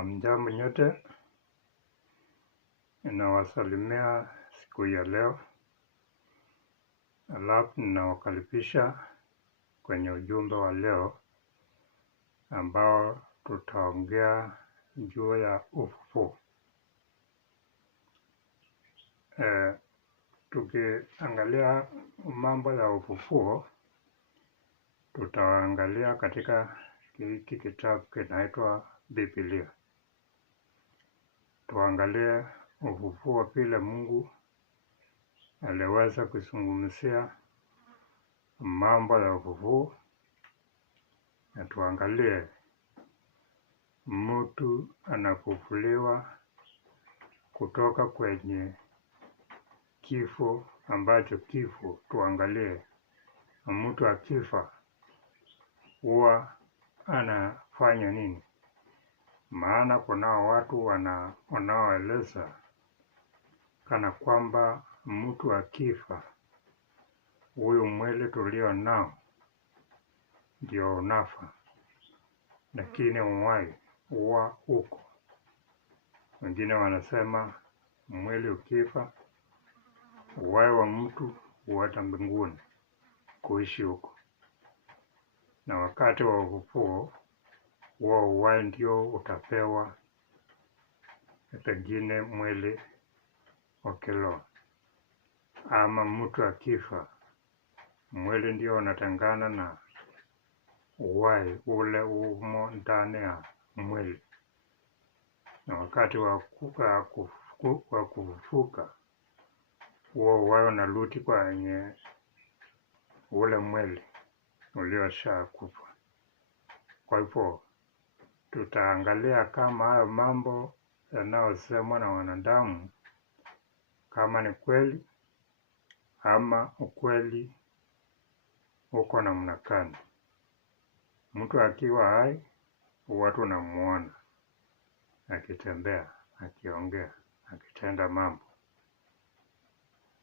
Mjambo nyote, ninawasalimia siku ya leo, alafu ninawakaribisha kwenye ujumbe wa leo ambao tutaongea juu ya ufufuo. Tukiangalia mambo ya ufufuo, tutaangalia katika hiki kitabu kinaitwa Biblia. Tuangalie ufufuo vile Mungu aliweza kuzungumzia mambo ya ufufuo, na tuangalie mtu anafufuliwa kutoka kwenye kifo ambacho tuangalie mtu akifa huwa anafanya nini. Maana kunao watu wanaoeleza kana kwamba mtu akifa huyu mwili tulio nao ndio unafa, lakini uhai huwa huko. Wengine wanasema mwili ukifa uhai wa mtu huenda mbinguni kuishi huko, na wakati wa ufufuo huo uhai ndio utapewa pengine mwili wa kiroho. Ama mtu akifa mwili ndio unatengana na uhai ule umo ndani ya mwili, na wakati wa kufufuka huo uhai unarudi kwenye ule mwili ulioshakufa. Kwa hivyo tutaangalia kama hayo mambo yanayosemwa na wanadamu kama ni kweli ama ukweli uko namna gani. Mtu akiwa hai huwa tunamuona akitembea, akiongea, akitenda mambo.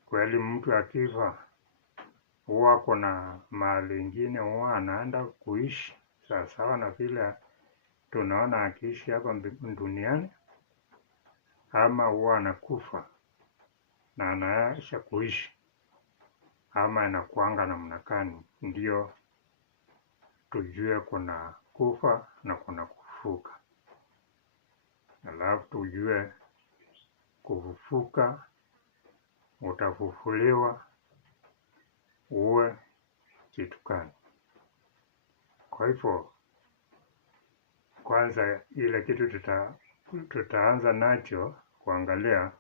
Kweli mtu akifa huwa kuna mahali ingine huwa anaenda kuishi sawasawa na vile tunaona akiishi hapa duniani, ama huwa anakufa na anaisha kuishi, ama anakuanga namna gani ndio tujue kuna kufa na kuna kufufuka. Alafu tujue kufufuka, utafufuliwa uwe kitu gani. Kwa hivyo kwanza ile kitu tutaanza nacho kuangalia,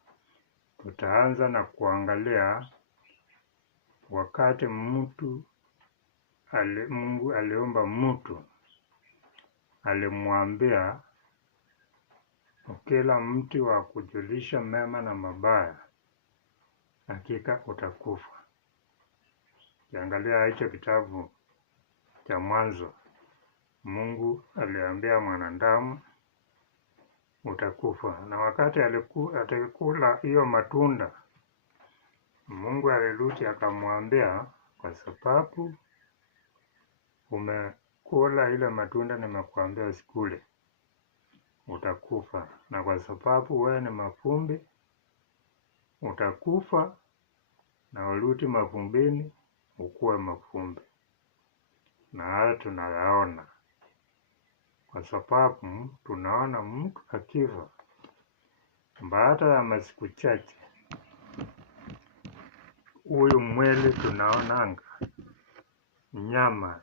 tutaanza na kuangalia wakati Mungu aliumba mtu, alimwambia kila mti wa kujulisha mema na mabaya hakika utakufa. Kiangalia hicho kitabu cha Mwanzo, Mungu aliambia mwanadamu utakufa, na wakati alikula hiyo matunda, Mungu alirudi akamwambia, kwa sababu umekula ile matunda nimekuambia usikule, utakufa, na kwa sababu wewe ni mavumbi utakufa na urudi mavumbini ukuwe mavumbi. Na haya tunayaona kwa sababu tunaona mtu akifa, baada ya masiku chache huyu mwili tunaonanga nyama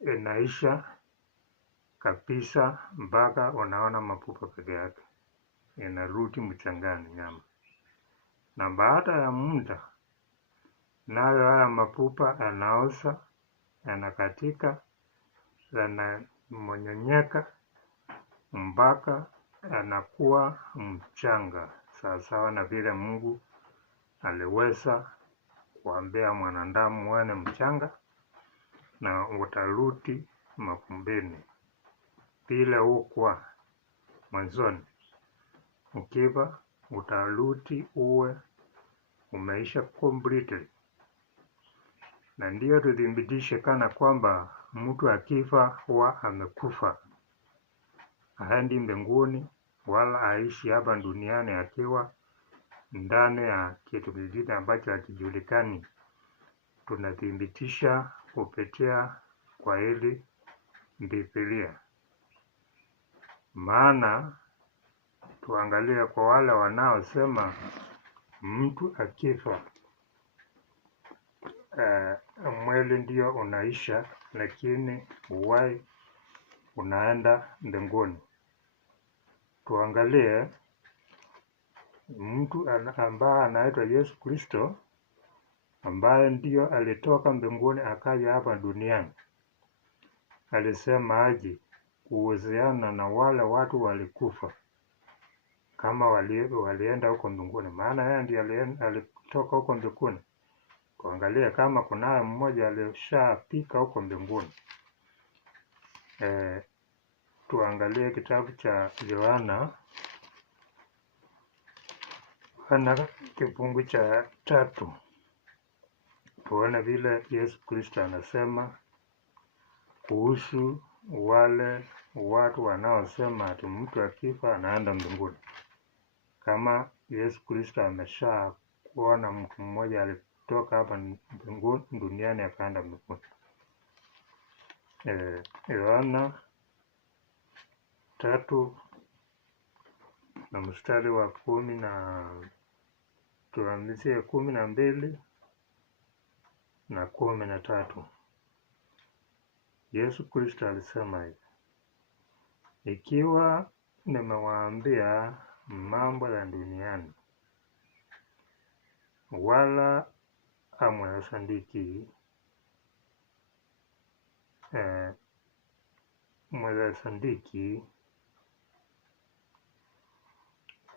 inaisha kabisa, mpaka unaona mapupa peke yake, inarudi mchangani nyama. Na baada ya muda nayo haya mapupa yanaoza, yanakatika, yanamonyonyeka mpaka yanakuwa mchanga, sawasawa na vile Mungu aliweza kuambia mwanadamu wewe ni mchanga na utarudi mavumbini vile hukuwa mwanzoni. Ukifa utarudi uwe umeisha completely. Na ndio tuthibitishe kana kwamba mtu akifa huwa amekufa, haendi mbinguni wala aishi hapa duniani akiwa ndani ya kitu kingine ambacho hakijulikani. Tunathibitisha kupitia kwa hili Biblia. Maana tuangalie kwa wale wanaosema mtu akifa mwili ndio unaisha, lakini uhai unaenda mbinguni. Tuangalie mtu ambaye anaitwa Yesu Kristo, ambaye ndio alitoka mbinguni akaja hapa duniani. Alisema aje kuhusiana na wale watu walikufa kama walienda huko mbinguni, maana yeye ndiye alitoka huko mbinguni. Tuangalie kama kunaye mmoja alishafika huko mbinguni. Tuangalie kitabu cha Yohana kifungu cha 3, tuone vile Yesu Kristo anasema kuhusu wale watu wanaosema ati mtu akifa anaenda mbinguni. Kama Yesu Kristo amesha kuona mtu mmoja alitoka hapa mbinguni duniani akaenda mbinguni. Yohana 3 na mstari wa 10 na tuanzie 12 na 13. Yesu Kristo alisema hivi: ikiwa nimewaambia mambo ya duniani wala hamyasadiki, mwasadiki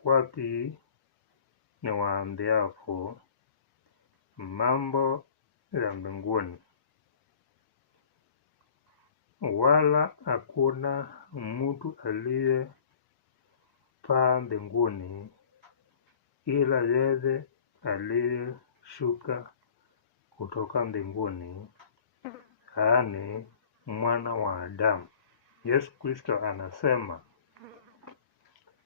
wapi niwaambiapo mambo ya mbinguni? Wala hakuna mtu aliyepaa mbinguni ila yeye aliyeshuka kutoka mbinguni, yaani mwana wa Adamu. Yesu Kristo anasema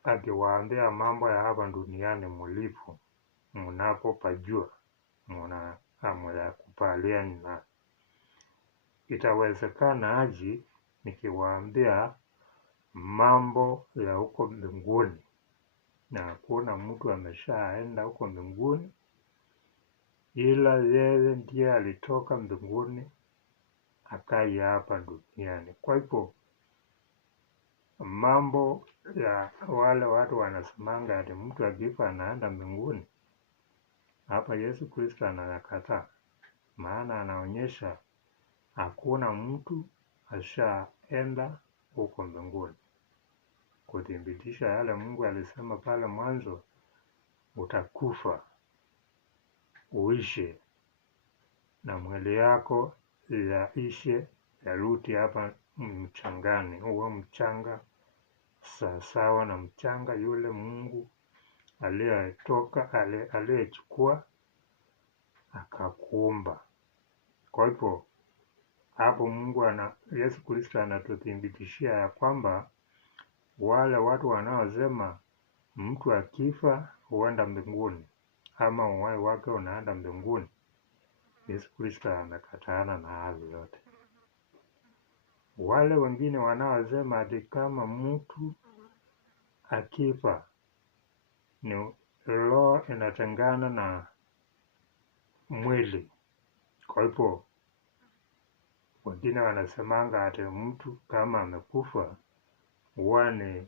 akiwaambia mambo ya hapa duniani mulipo, mnapopajua hamyakubaliani na. Itawezekana aje nikiwaambia mambo ya huko mbinguni na hakuna mtu ameshaenda huko mbinguni ila yeye ndiye alitoka mbinguni akaja hapa duniani? Kwa hivyo mambo ya wale watu wanasemanga ati mtu akifa anaenda mbinguni, hapa Yesu Kristo anayakataa. Maana anaonyesha hakuna mtu ashaenda huko mbinguni, kuthibitisha yale Mungu alisema pale mwanzo, utakufa uishe na mwili yako yaishe yarudi hapa mchangani, huo mchanga sawasawa na mchanga yule Mungu aliyechukua akakuumba. Kwa hivyo hapo Yesu Kristo anatuthibitishia ya kwamba wale watu wanaosema mtu akifa huenda mbinguni ama uhai wake unaenda mbinguni, Yesu Kristo amekataana na hayo yote. Wale wengine wanaosema ati kama mtu akifa ni roho inatengana na mwili. Kwa hivyo wengine wanasemanga ati mtu kama amekufa huwa ni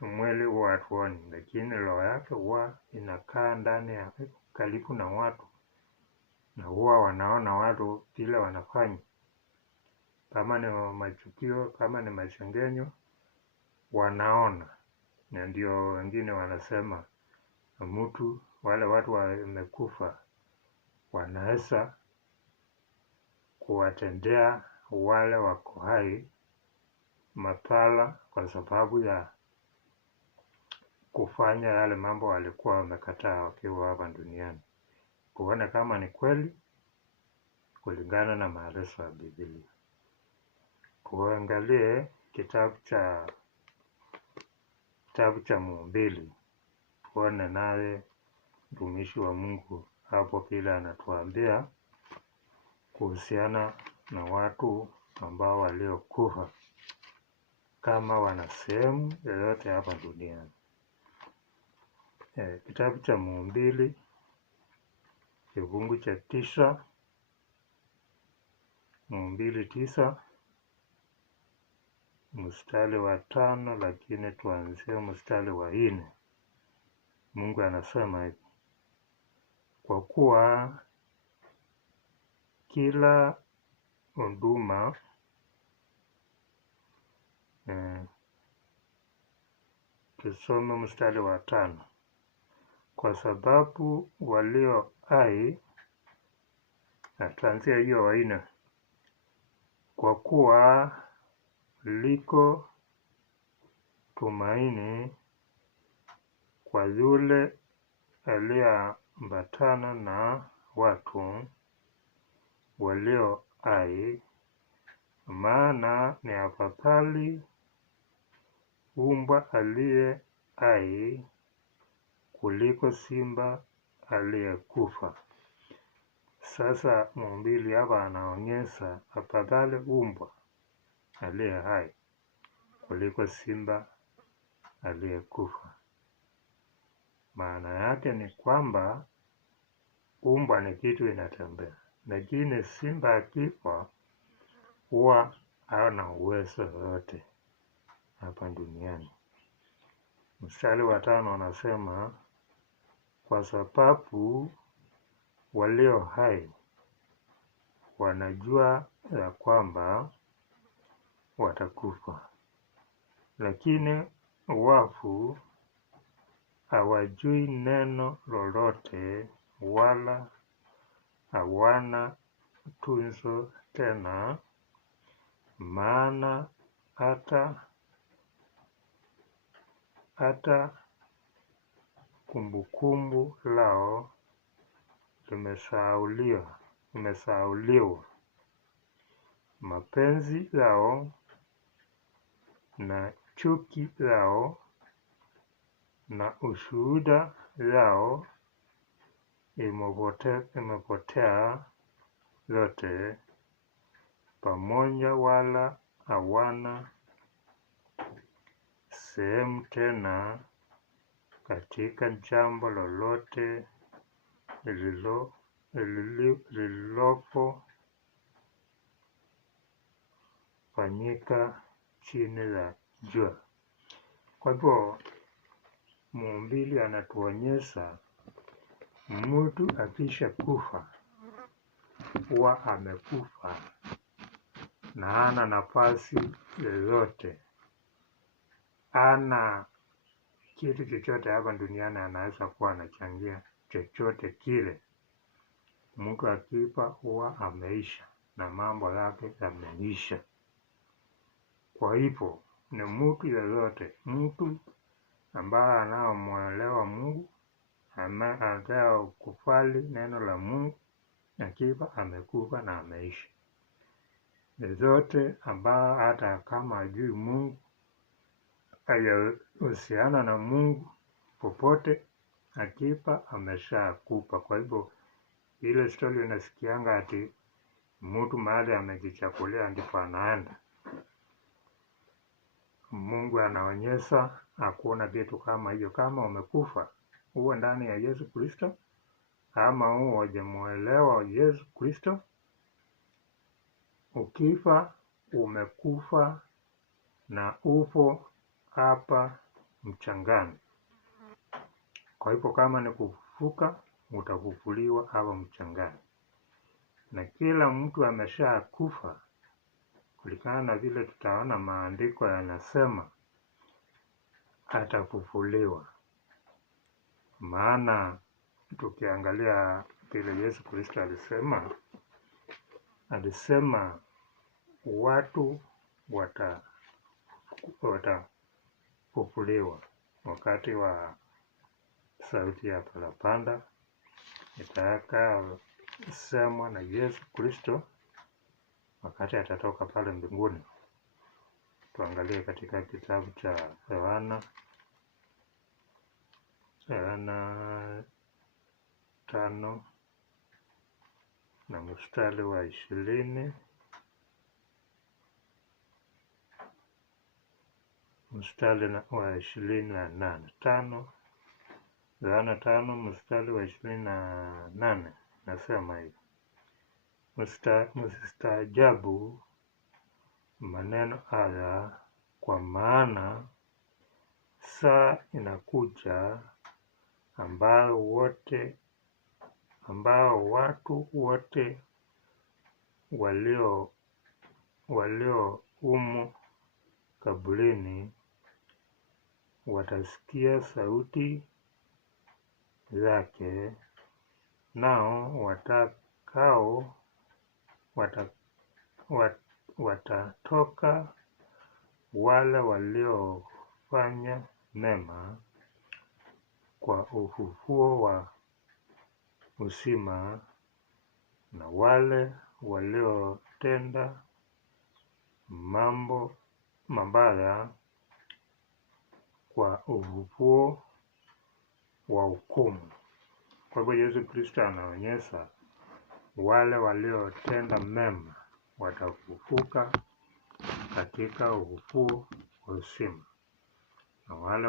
mwili huwa hatuoni, lakini roho yake huwa inakaa ndani ya karibu na watu, na huwa wanaona watu vile wanafanya. Kama ni machukio, kama ni masengenyo, wanaona. Na ndio wengine wanasema wale watu wamekufa wanaweza kuwatendea wale wako hai mapala kwa sababu ya kufanya yale mambo walikuwa wamekataa wakiwa hapa duniani. Kuona kama ni kweli kulingana na maelezo ya Biblia. Tuangalie kitabu cha Mhubiri, tuone naye mtumishi wa Mungu hapo kile anatuambia kuhusiana na watu ambao waliokufa kama wana sehemu yoyote hapa duniani. Kitabu cha Mhubiri kifungu cha 9, Mhubiri 9 mstari wa 5, lakini tuanzie mstari wa 4. Mungu anasema hivi: kwa kuwa kila huduma tusome mstari wa 5. Kwa sababu walio hai, tuanzie hiyo wa 4. Kwa kuwa liko tumaini kwa yule aliyeambatana na watu walio hai, maana ni afadhali mbwa aliye hai kuliko simba aliyekufa. Sasa Mhubiri hapa anaonyesha afadhali mbwa aliye hai kuliko simba aliyekufa. Maana yake ni kwamba mbwa ni kitu inatembea, lakini simba akifa huwa hana uwezo wote hapa duniani. Mstari wa 5 anasema kwa sababu walio hai wanajua ya kwamba watakufa, lakini wafu hawajui neno lolote, wala hawana tunzo tena, maana hata kumbukumbu lao limesahauliwa. Mapenzi yao na chuki yao na ushuhuda yao imepotea yote pamoja, wala hawana sehemu tena katika jambo lolote lililofanyika chini ya jua. Kwa hivyo Mhubiri anatuonyesha mtu akisha kufa huwa amekufa na hana nafasi yoyote, hana kitu chochote hapa duniani anaweza kuwa anachangia chochote kile. Mtu akifa huwa ameisha na mambo yake yameisha. Kwa hivyo ni mtu yoyote, mtu ambaye anaomwelewa Mungu, anataka kufali neno la Mungu, akifa amekufa na ameisha. Yeyote ambaye hata kama hajui Mungu, hajahusiana na Mungu popote, akifa ameshakufa. Kwa hivyo ile story unasikianga ati mtu mahali amejichagulia ndipo anaenda. Mungu anaonyesha hakuna vitu kama hiyo. Kama umekufa uwe ndani ya Yesu Kristo, ama hujamuelewa Yesu Kristo, ukifa umekufa na upo hapa mchangani. Kwa hivyo kama ni kufufuka, utafufuliwa hapa mchangani. Na kila mtu amesha kufa kulingana na vile tutaona maandiko yanasema atafufuliwa. Maana tukiangalia vile Yesu Kristo alisema watu watafufuliwa wakati wa sauti ya parapanda itakayosemwa na Yesu Kristo wakati atatoka pale mbinguni. Tuangalie katika kitabu cha Yohana 5 na mstari wa 20 mstari wa 28. Yohana 5 mstari wa 28 nasema hivi: msistaajabu maneno haya, kwa maana saa inakuja ambao watu wote walio humu kaburini watasikia sauti zake, nao watatoka, wale waliofanya mema kwa ufufuo wa uzima, na wale waliotenda mambo mabaya kwa ufufuo wa hukumu. Kwa hivyo Yesu Kristo anaonyesha wale waliotenda mema watafufuka katika ufufuo wa uzima, na wale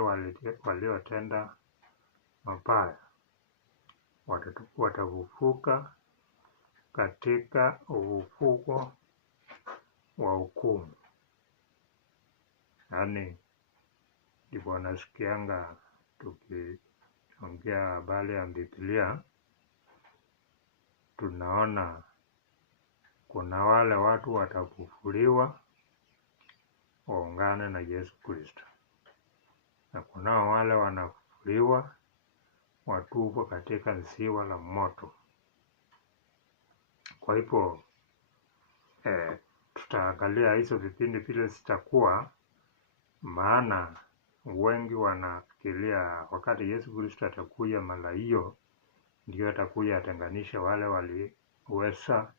waliotenda mabaya watafufuka katika ufufuo wa hukumu. Yaani ndipo nasikianga tukiongea habari ya Biblia, tunaona kuna wale watu watafufuliwa waungane na Yesu Kristo, na kuna wale wanafufuliwa watupwe katika ziwa la moto. Kwa hivyo tutaangalia hizo vipindi vile zitakuwa, maana wengi wanafikiria wakati Yesu Kristo atakuja mara hiyo ndio atakuja atenganisha wale waliweza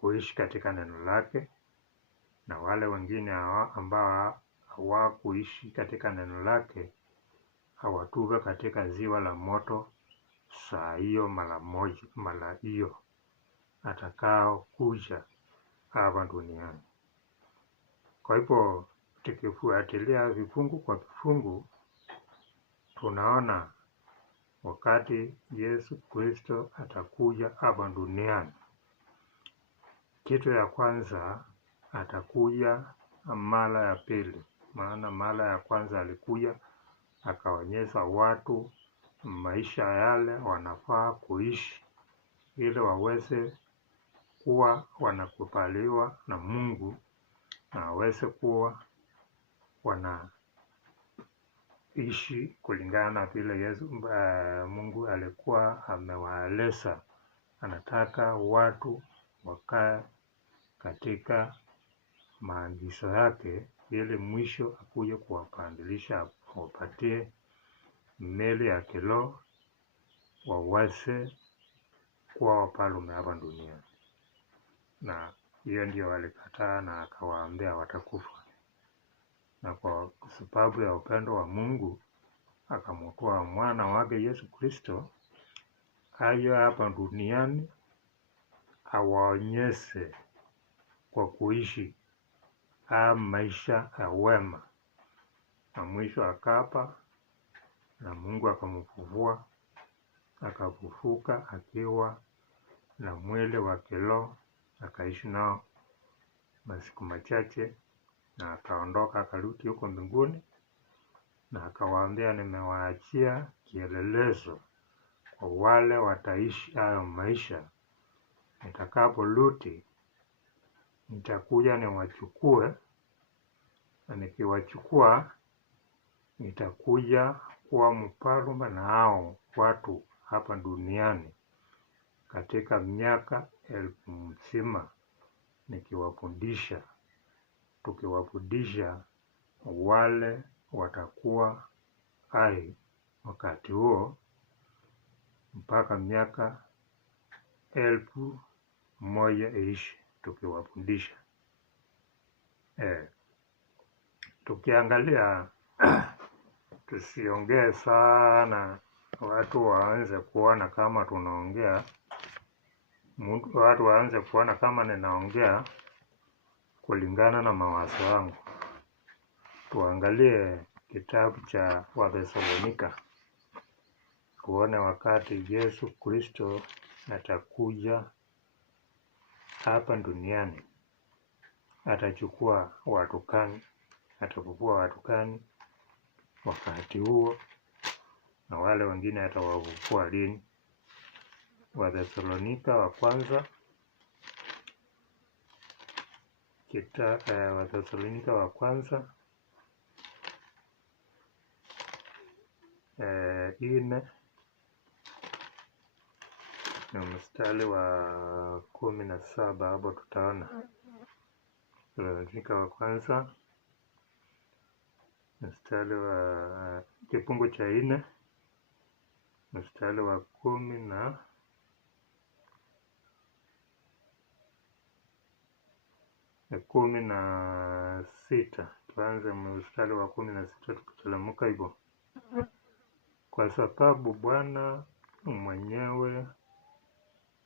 kuishi katika neno lake na wale wengine ambao hawakuishi katika neno lake hawatupe katika ziwa la moto saa hiyo mara hiyo atakao kuja hapa duniani. Kwa hivyo tukifuatilia vifungu kwa vifungu, tunaona wakati Yesu Kristo atakuja hapa duniani, kitu ya kwanza atakuja mara ya pili. Maana mara ya kwanza alikuja akaonyesha watu maisha yale wanafaa kuishi ili waweze kuwa wanakubaliwa na Mungu, na waweze kuwa wanaishi kulingana na vile Mungu alikuwa amewaeleza. Anataka watu wakae katika maagizo yake ili mwisho akuje kuwabadilisha, wapatie meli ya kiroho waweze kuwa wafalme hapa duniani. Na hiyo ndio walikataa, na akawaambia watakufa. Na kwa sababu ya upendo wa Mungu akamtoa mwana wake Yesu Kristo aje hapa duniani awaonyeshe kwa kuishi maisha ya wema, na mwisho akafa na Mungu akamfufua, akafufuka akiwa na mwili wa kiroho, akaishi nao masiku machache na akaondoka akarudi huko mbinguni, na akawaambia nimewaachia kielelezo kwa wale wataishi hayo maisha. Nitakaporudi nitakuja niwachukue, na nikiwachukua nitakuja kuwa mfalme na hao watu hapa duniani katika miaka 1000 nikiwafundisha, tukiwafundisha wale watakuwa hai wakati huo mpaka miaka 1000 iishi tukiwafundisha. Tukiangalia tusiongee sana, watu waanze kuona kama tunaongea, watu waanze kuona kama ninaongea kulingana na mawazo yangu. Tuangalie kitabu cha Wathesalonika, tuone wakati Yesu Kristo atakuja hapa duniani, atachukua watu gani, atafufua watu gani wakati huo, na wale wengine atawafufua lini. Wathesalonika wa kwanza, Wathesalonika wa kwanza 4 na mstari wa 17, hapo tutaona. Wathesalonika wa kwanza mstari wa kifungu cha 4 mstari wa 16. Tuanze mstari wa 16 tukiteremka hivyo. Kwa sababu Bwana mwenyewe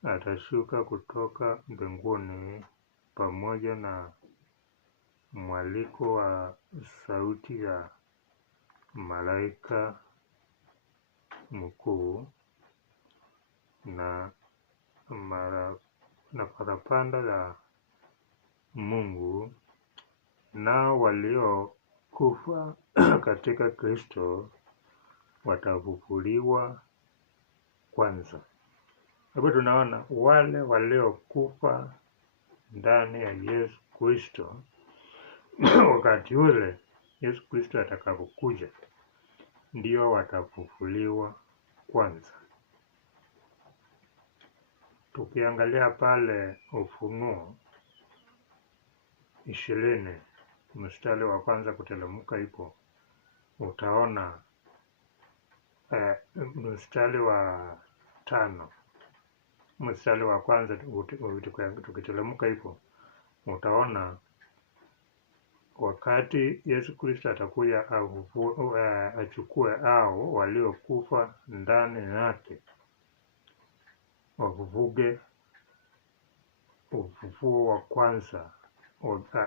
atashuka kutoka mbinguni pamoja na mwaliko wa sauti ya malaika mkuu na parapanda la Mungu, nao waliokufa katika Kristo watafufuliwa kwanza. Hapo tunaona wale waliokufa ndani ya Yesu Kristo wakati ule Yesu Kristo atakapokuja ndio watafufuliwa kwanza. Tukiangalia pale Ufunuo 20 mstari wa kwanza kuteremka ipo, utaona mstari wa 5 mstari wa kwanza tukiteremka ipo, utaona wakati Yesu Kristo atakuja achukue hao waliokufa ndani yake, wafufuke ufufuo wa kwanza,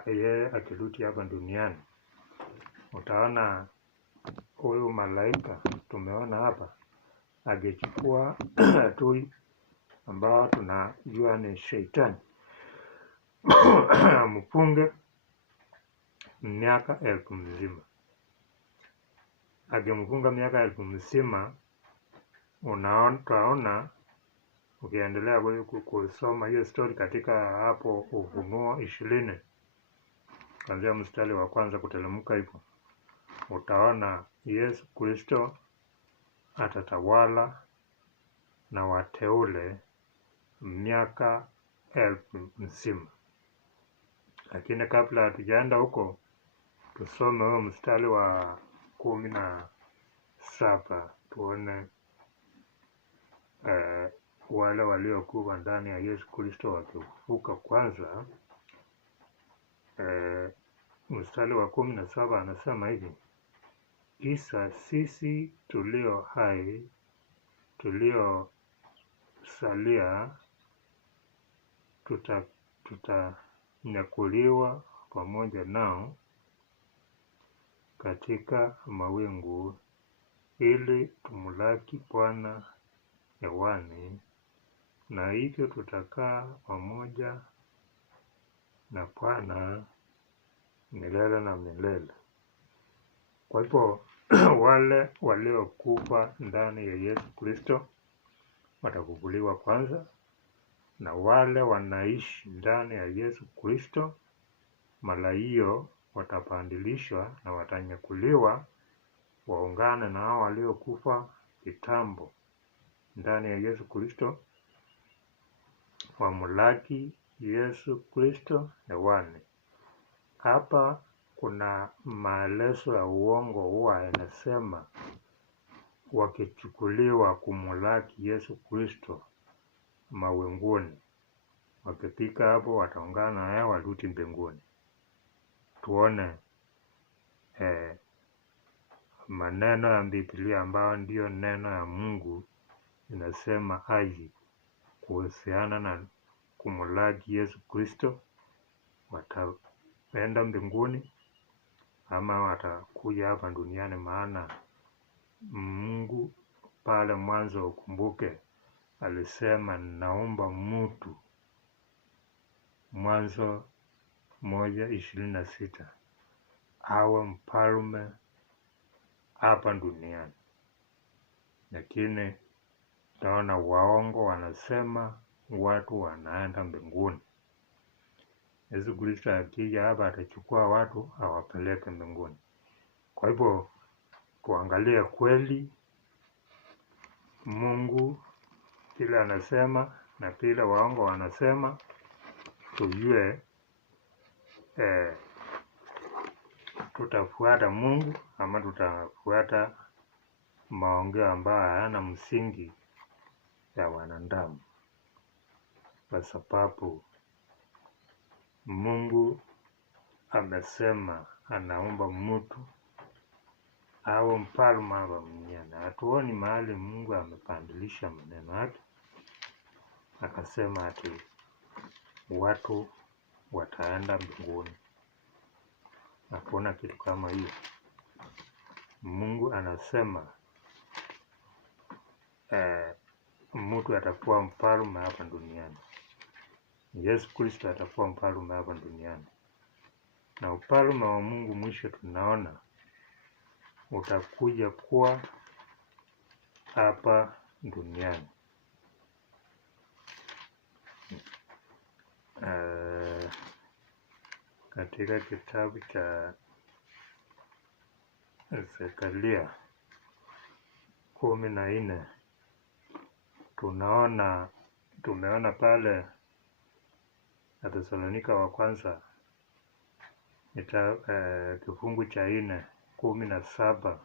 yeye akirudi hapa duniani. Utaona huyu malaika tumeona hapa akichukua adui ambao tunajua ni Shetani, amfunge miaka 1000 mzima. Akimfunga miaka 1000 mzima, utaona ukiendelea kusoma hiyo story katika hapo Ufunuo 20 kuanzia mstari wa kwanza kuteremka hivyo, utaona Yesu Kristo atatawala na wateule miaka 1000 mzima. Lakini kabla hatujaenda huko, tusome huo mstari wa 17 tuone wale waliokuwa ndani ya Yesu Kristo wakifufuka kwanza. Mstari wa 17 anasema hivi: kisha sisi tulio hai tuliosalia tutanyakuliwa pamoja nao katika mawingu ili tumlaki Bwana hewani, na hivyo tutakaa pamoja na Bwana milele na milele. Kwa hivyo wale waliokufa ndani ya Yesu Kristo watafufuliwa kwanza, na wale wanaishi ndani ya Yesu Kristo mara hiyo watapandilishwa na watanyakuliwa waungane na hao waliokufa kitambo ndani ya Yesu Kristo, wamlaki Yesu Kristo hewani. Hapa kuna maelezo ya uongo huwa yanasema wakichukuliwa kumlaki Yesu Kristo mawinguni, wakifika hapo wataungana naye warudi mbinguni. tuone maneno ya Biblia ambayo ndiyo neno ya Mungu inasema aje kuhusiana na kumlaki Yesu Kristo. Wataenda mbinguni ama watakuja hapa duniani? Maana Mungu pale mwanzo, ukumbuke, alisema naomba mtu, Mwanzo 1:26, awe mfalme hapa duniani. Lakini naona waongo wanasema watu wanaenda mbinguni. Yesu Kristo akija hapa atachukua watu awapeleke mbinguni. Kwa hivyo tuangalie kweli Mungu kile anasema na kile waongo wanasema, tujue tutafuata Mungu ama tutafuata maongeo ambayo hayana msingi ya wanadamu. Kwa sababu Mungu amesema anaomba mtu awe mfalme hapa duniani. Hatuoni mahali Mungu amepandilisha maneno yake akasema ati watu wataenda mbinguni. Hakuna kitu kama hiyo. Mungu anasema mtu atakuwa mfalme hapa duniani. Yesu Kristo atakuwa mfalme hapa duniani, na ufalme wa Mungu mwisho tunaona utakuja kuwa hapa duniani. Katika kitabu cha Zekaria 14 tumeona pale Wathesalonika wa kwanza kifungu cha 4:17,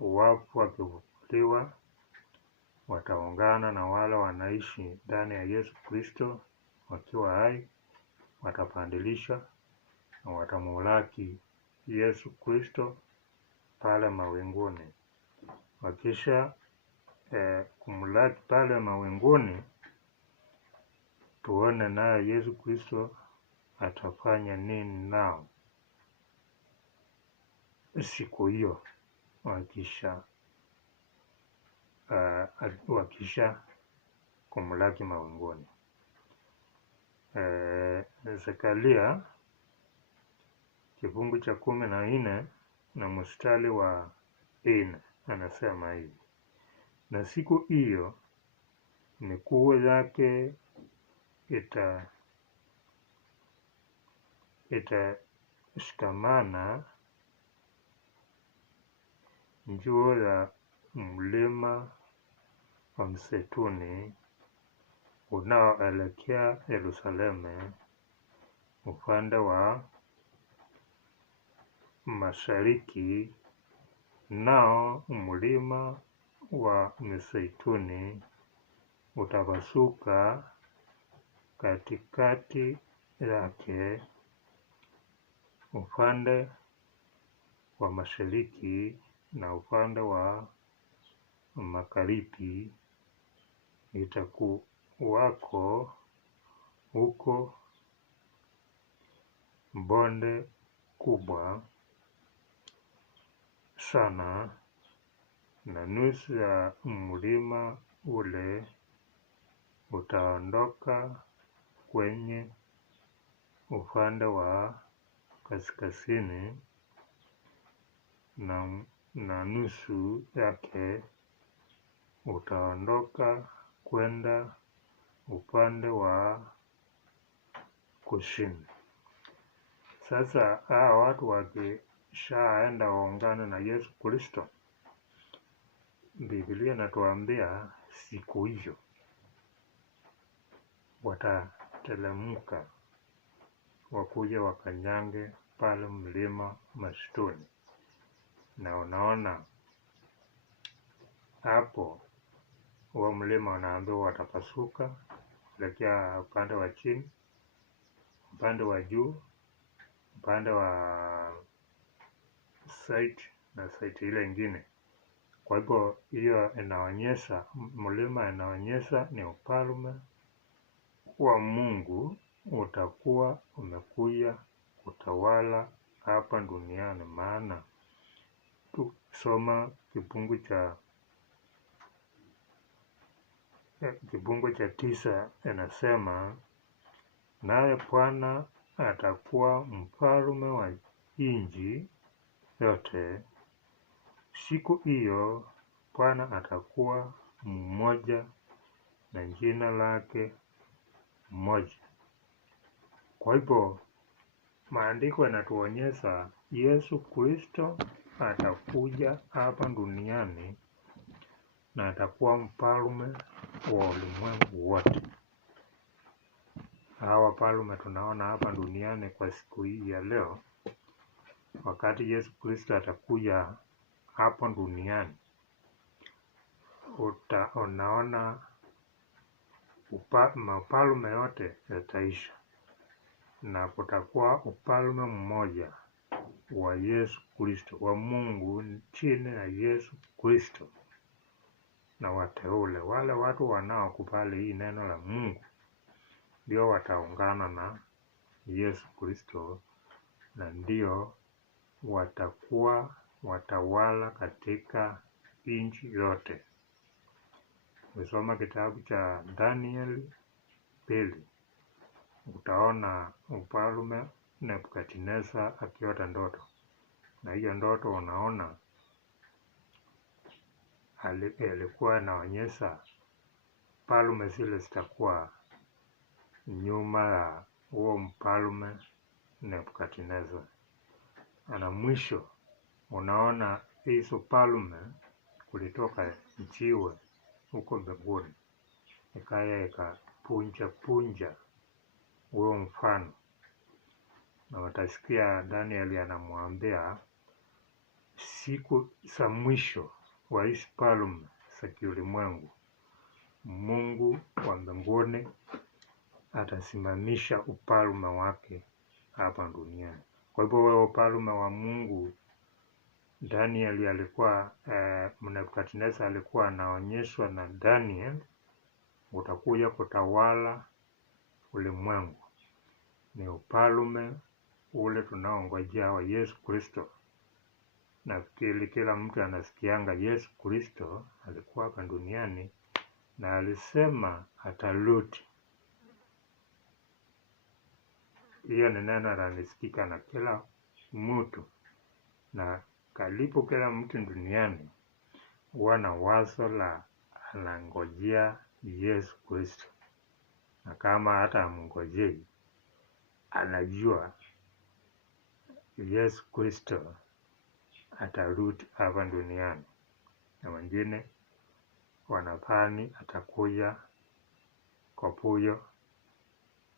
wafu wakifufuliwa wataungana na wale wanaishi ndani ya Yesu Kristo wakiwa hai, watapandilishwa na watamulaki Yesu Kristo pale mawinguni. Wakisha kumlaki pale mawinguni, tuone naye Yesu Kristo atafanya nini nao siku hiyo wakisha kumlaki mawinguni. Zekaria kifungu cha 14 na mstari wa 4 anasema hivi: na siku hiyo mikuo yake itashikamana juu ya mlima wa Mzeituni unaoelekea Yerusalemu upande wa mashariki, nao mlima wa Mzeituni utapasuka katikati yake upande wa mashariki na upande wa magharibi. Itakuwako huko bonde kubwa sana, na nusu ya mlima ule utaondoka kwenye upande wa kaskazini na nusu yake utaondoka kwenda upande wa kusini. Sasa hawa watu wakishaenda waungane na Yesu Kristo, Biblia inatuambia siku hiyo watatelemka wakuja wakanyange pale mlima Mzeituni. Na unaona hapo huo mlima unaambiwa watapasuka kuelekea upande wa chini, upande wa juu, upande wa site na site ile ingine. Kwa hivyo hiyo inaonyesha, mlima inaonyesha ni ufalme wa Mungu utakuwa umekuja kutawala hapa duniani. Maana tukisoma kifungu cha 9 inasema, naye Bwana atakuwa mfalme wa nchi yote. Siku hiyo Bwana atakuwa mmoja na jina lake moja. Kwa hivyo maandiko yanatuonyesha Yesu Kristo atakuja hapa duniani na atakuwa mfalme wa ulimwengu wote. Hawa wafalme tunaona hapa duniani kwa siku hii ya leo, wakati Yesu Kristo atakuja hapa duniani, unaona mafalme yote yataisha na kutakuwa ufalme mmoja wa Yesu Kristo, wa Mungu chini ya Yesu Kristo na wateule. Wale watu wanaokubali hii neno la Mungu ndio wataungana na Yesu Kristo na ndio watakuwa watawala katika nchi yote. Ukisoma kitabu cha Daniel 2 utaona ufalme Nebukadneza akiota ndoto, na hiyo ndoto unaona alikuwa anaonyesha falme zile zitakuwa nyuma ya huo mfalme Nebukadneza. Na mwisho unaona hizo falme kulitoka jiwe huko mbinguni, ikaya ikapunja huo mfano, na watasikia Danieli anamwambia siku za mwisho wa hizi falme za kiulimwengu, Mungu wa mbinguni atasimamisha ufalme wake hapa duniani. Kwa hivyo wewe ufalme wa Mungu Daniel alikuwa Nebukadneza alikuwa anaonyeshwa na Daniel utakuja kutawala ulimwengu. Ni ufalme ule tunaongojea wa Yesu Kristo. Nafikiri kila mtu anasikianga Yesu Kristo alikuwa hapa duniani na alisema atarudi. Hiyo ni neno lanisikika na kila mtu, na karibu kila mtu duniani huwa na wazo la anangojea Yesu Kristo, na kama hata amngojei anajua Yesu Kristo atarudi hapa duniani. Na wengine wanadhani atakuja kwa fujo,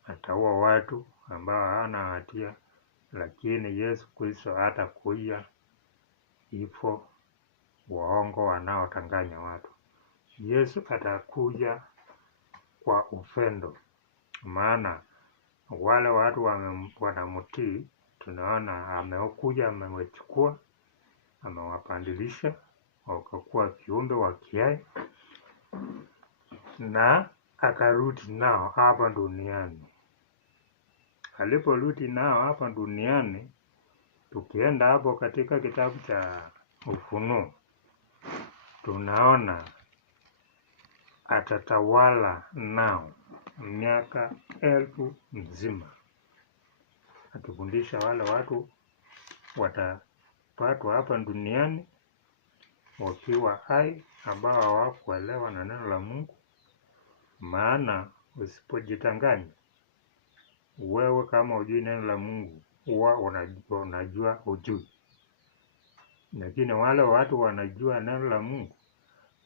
ataua watu ambao hawana hatia, lakini Yesu Kristo hatakuja hivyo waongo wanaotanganya watu. Yesu atakuja kwa upendo, maana wale watu wanamtii, tunaona amekuja, amewachukua, amewapandilisha wakakuwa viumbe wa kiai, na akarudi nao hapa duniani. Aliporudi nao hapa duniani, tukienda hapo katika kitabu cha Ufunuo, tunaona atatawala nao miaka 1000 mzima, akifundisha wale watu watapatwa hapa duniani wakiwa hai ambao hawakuelewa na neno la Mungu. Maana usipojitanganya wewe kama hujui neno la Mungu, huwa unajua hujui. Lakini wale watu wanajua neno la Mungu,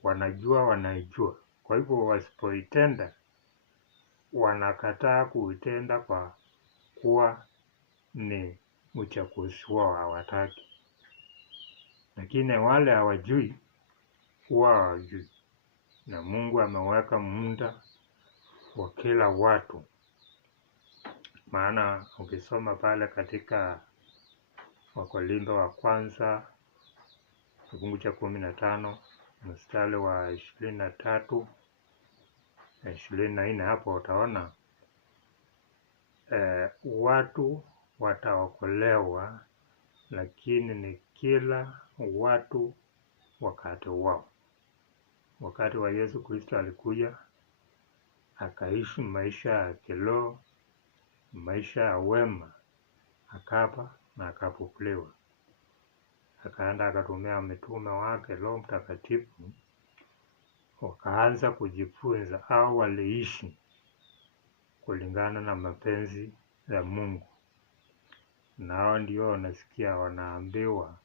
wanaijua. Kwa hivyo wasipoitenda, wanakataa kuitenda kwa kuwa ni uchaguzi wao, hawataki. Lakini wale hawajui, huwa hawajui. Na Mungu ameweka muda wa kila watu. Maana ukisoma pale katika Wakorintho wa kwanza kifungu cha 15 mstari wa 23 na 24, hapo utaona watu wataokolewa, lakini ni kila watu wakati wao. Wakati wa Yesu Kristo alikuja akaishi maisha ya kiroho, maisha ya wema, akafa na akafufuliwa, akaenda akatumia mitume wake Roho Mtakatifu, wakaanza kujifunza au waliishi kulingana na mapenzi ya Mungu. Nao ndio wanasikia wanaambiwa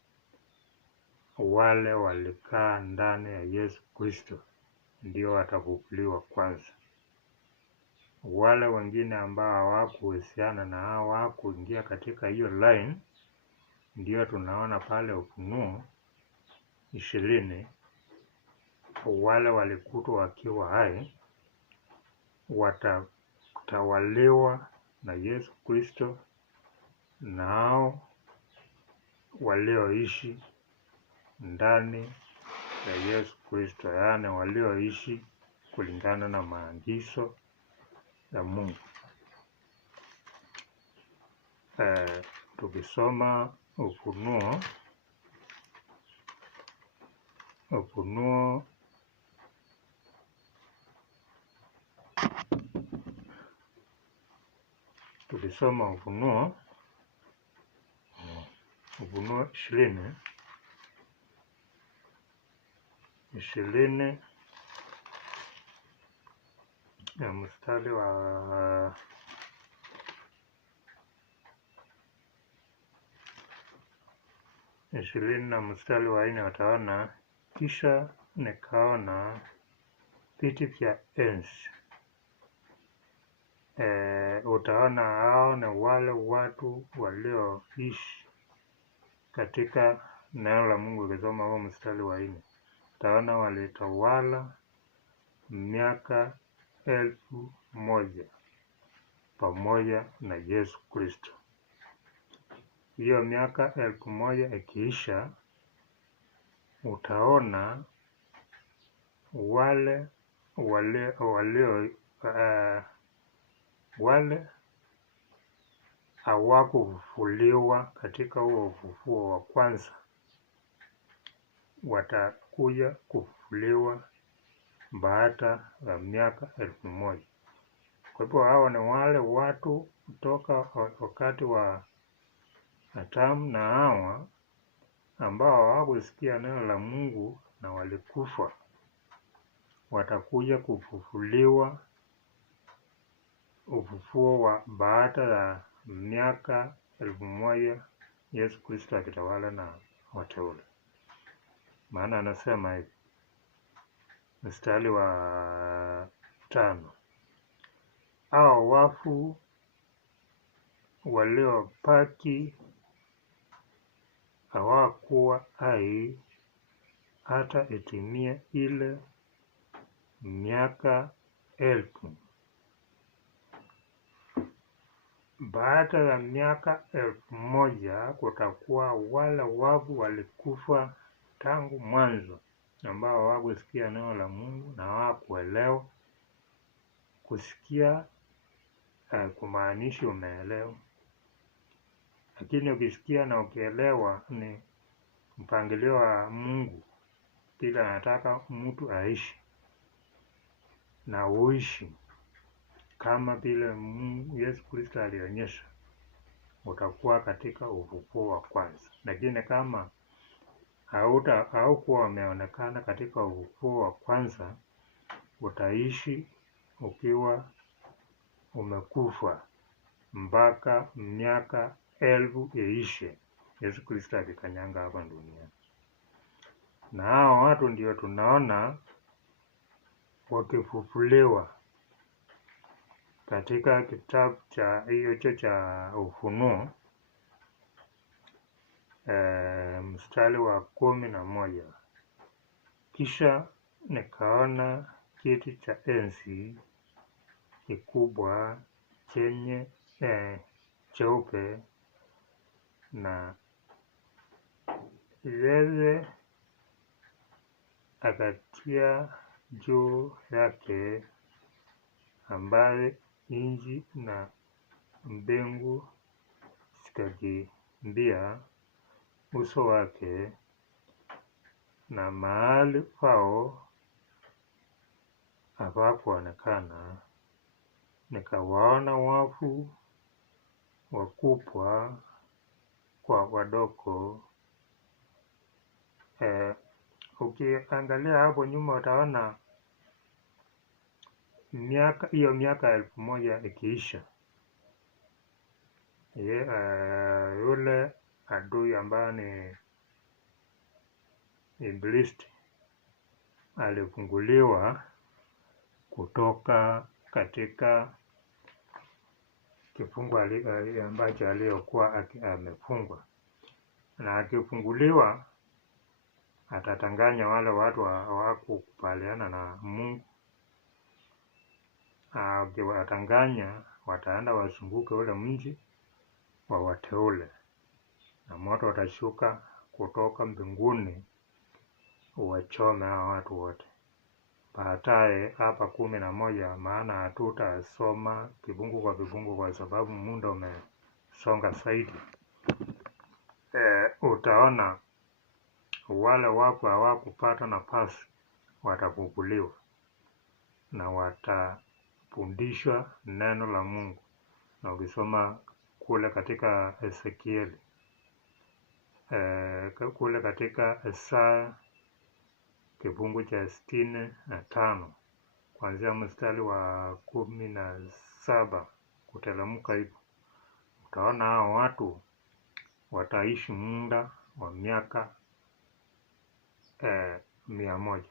wale walikaa ndani ya Yesu Kristo ndio watafufuliwa kwanza. Wale wengine ambao hawakuhusiana na hawakuingia katika hiyo line, ndio tunaona pale Ufunuo 20, wale walikutwa wakiwa hai watatawaliwa na Yesu Kristo, nao walioishi ndani ya Yesu Kristo, yaani walioishi kulingana na maagizo ya Mungu. Tukisoma Ufunuo Ufunuo 20 ya mstari wa 20 na mstari wa 4, wataona kisha nikaona viti vya enzi. Utaona hao ni wale watu walioishi katika neno la Mungu. Ukisoma huo mstari wa 4, utaona walitawala miaka 1000 pamoja na Yesu Kristo. Hiyo miaka 1000 ikiisha, utaona wale hawakufufuliwa katika huo ufufuo wa kwanza, watakuja kufufuliwa baada ya miaka 1000. Kwa hivyo hao ni wale watu kutoka wakati wa Adamu na Hawa ambao hawakusikia neno la Mungu na walikufa, watakuja kufufuliwa ufufuo wa baada ya miaka 1000, Yesu Kristo akitawala na wateule. Maana anasema hivi, mstari wa 5, hao wafu waliobaki hawakuwa hai hata itimie ile miaka 1000. Baada ya miaka 1000 kutakuwa wale wafu walikufa tangu mwanzo, ambao hawakusikia neno la Mungu na hawakuelewa. Kusikia kumaanishi umeelewa, lakini ukisikia na ukielewa ni mpangilio wa Mungu, bila anataka mtu aishi na uishi kama vile Yesu Kristo alionyesha, utakuwa katika ufufuo wa kwanza. Lakini kama haukuwa umeonekana katika ufufuo wa kwanza, utaishi ukiwa umekufa mpaka miaka 1000 iishe, Yesu Kristo akikanyanga hapa duniani. Na hao watu ndio tunaona wakifufuliwa katika kitabu cha hicho cha Ufunuo mstari wa 11, kisha nikaona kiti cha enzi kikubwa chenye cheupe na yeye akatia juu yake, ambaye nchi na mbingu zikakimbia uso wake, na mahali pao hapakuonekana. Nikawaona wafu wakubwa kwa wadogo. Ukiangalia hapo nyuma utaona miaka 1000 ikiisha, yule adui ambaye ni Ibilisi alifunguliwa kutoka katika kifungo ambacho aliyokuwa amefungwa, na akifunguliwa atatanganya wale watu hawakukubaliana na Mungu. Akiwatanganya, wataenda wazunguke ule mji wawateule, na moto utashuka kutoka mbinguni uwachome hao watu wote. Baadaye hapa 11, maana hatutasoma kifungu kwa kifungu kwa sababu muda umesonga zaidi. Utaona wale wapo hawakupata nafasi watafufuliwa na watafundishwa neno la Mungu. Na ukisoma kule katika Ezekieli, kule katika Isaya kifungu cha 65 kuanzia mstari wa 17 kuteremka hivyo, utaona hao watu wataishi muda wa miaka 100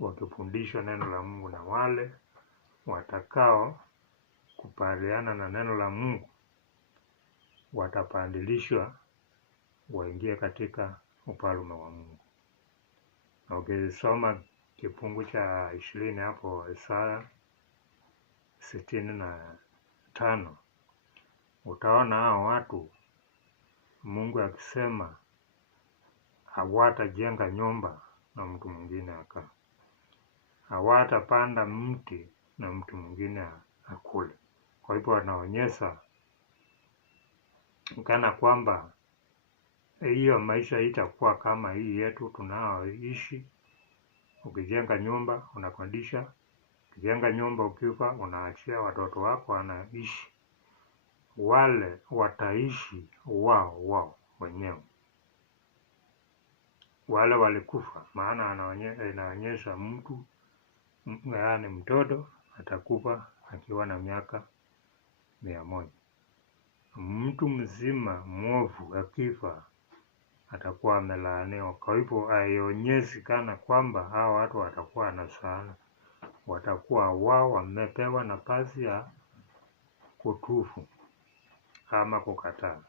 wakifundishwa neno la Mungu, na wale watakao kubaliana na neno la Mungu watapandilishwa waingie katika ufalme wa Mungu. Na ukisoma kifungu cha 20 hapo Isaya 65, utaona hao watu Mungu akisema hawatajenga nyumba na mtu mwingine akaa, hawatapanda mti na mtu mwingine akule. Kwa hivyo wanaonyesha kana kwamba hiyo maisha itakuwa kama hii yetu tunaoishi. Ukijenga nyumba unakodisha, ukijenga nyumba ukifa unaachia watoto wako wanaishi. Wale wataishi wao wenyewe, wale walikufa. Maana inaonyesha mtu, yaani mtoto atakufa akiwa na miaka 100. Mtu mzima mwovu akifa atakuwa amelaaniwa. Kwa hivyo haionyeshi kana kwamba hao watu watakuwa na sana, watakuwa wao wamepewa nafasi ya kutufu ama kukataa.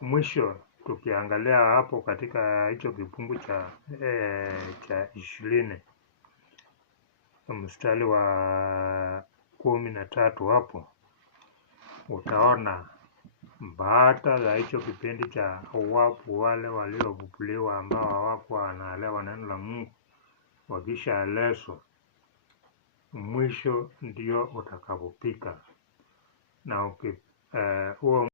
Mwisho tukiangalia hapo katika hicho kifungu cha 20 mstari wa 13 hapo, utaona baada ya hicho kipindi cha wafu wale waliofufuliwa ambao hawakuwa wanaelewa neno la Mungu, wakishaelezwa, mwisho ndio utakapofika. Na huo